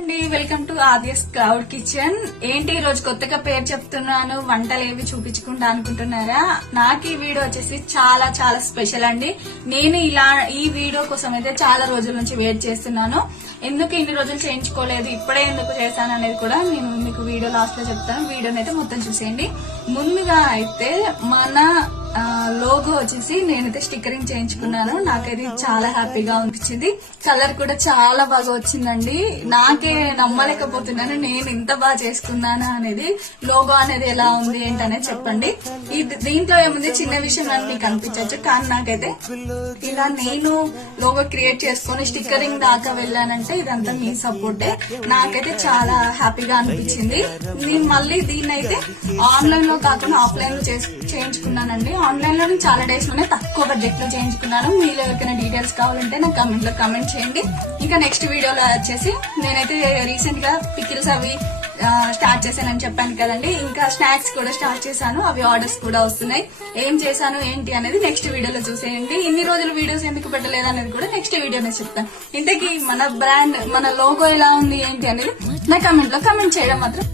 అండి welcome to ఆద్యస్ cloud kitchen. ఏంటి ఈ రోజు కొత్తగా పేరు చెప్తున్నాను, వంటలు ఏవి చూపించుకుంటా అనుకుంటున్నారా? నాకు ఈ వీడియో వచ్చేసి చాలా చాలా స్పెషల్ అండి. నేను ఈ వీడియో కోసం అయితే చాలా రోజుల నుంచి వెయిట్ చేస్తున్నాను. ఎందుకు ఇన్ని రోజులు చేయించుకోలేదు, ఇప్పుడే ఎందుకు చేశాను అనేది కూడా నేను మీకు వీడియో లాస్ట్ లో చెప్తాను. వీడియోని అయితే మొత్తం చూసేయండి. ముందుగా అయితే మన లోగో వచ్చేసి నేనైతే స్టిక్కరింగ్ చేయించుకున్నాను. నాకైతే చాలా హ్యాపీగా అనిపించింది. కలర్ కూడా చాలా బాగా వచ్చిందండి. నాకే నమ్మలేకపోతున్నాను నేను ఇంత బాగా చేసుకున్నాను అనేది. లోగో అనేది ఎలా ఉంది ఏంటనేది చెప్పండి. దీంట్లో ఏముంది, చిన్న విషయం అని మీకు అనిపించవచ్చు, కానీ నాకైతే ఇలా నేను లోగో క్రియేట్ చేసుకుని స్టిక్కరింగ్ దాకా వెళ్ళానంటే ఇదంతా మీ సపోర్టే. నాకైతే చాలా హ్యాపీగా అనిపించింది. నేను మళ్ళీ దీన్ని అయితే ఆన్లైన్ లో కాకుండా ఆఫ్లైన్ లో చేయించుకున్నానండి. ఆన్లైన్ లో చాలా డేస్ లోనే తక్కువ బడ్జెట్ లో చేయించుకున్నాను. మీలో ఎవరికైనా డీటెయిల్స్ కావాలంటే నాకు కమెంట్ లో కమెంట్ చేయండి. ఇంకా నెక్స్ట్ వీడియోలో వచ్చేసి నేనైతే రీసెంట్ గా పికిల్స్ అవి స్టార్ట్ చేశానని చెప్పాను కదండి. ఇంకా స్నాక్స్ కూడా స్టార్ట్ చేశాను, అవి ఆర్డర్స్ కూడా వస్తున్నాయి. ఏం చేశాను ఏంటి అనేది నెక్స్ట్ వీడియోలో చూసేయండి. ఇన్ని రోజులు వీడియోస్ ఎందుకు పెట్టలేదు అనేది కూడా నెక్స్ట్ వీడియోనే చెప్తాను. ఇంతకీ మన బ్రాండ్, మన లోగో ఎలా ఉంది ఏంటి అనేది నా కమెంట్ లో కమెంట్ చేయడం మాత్రం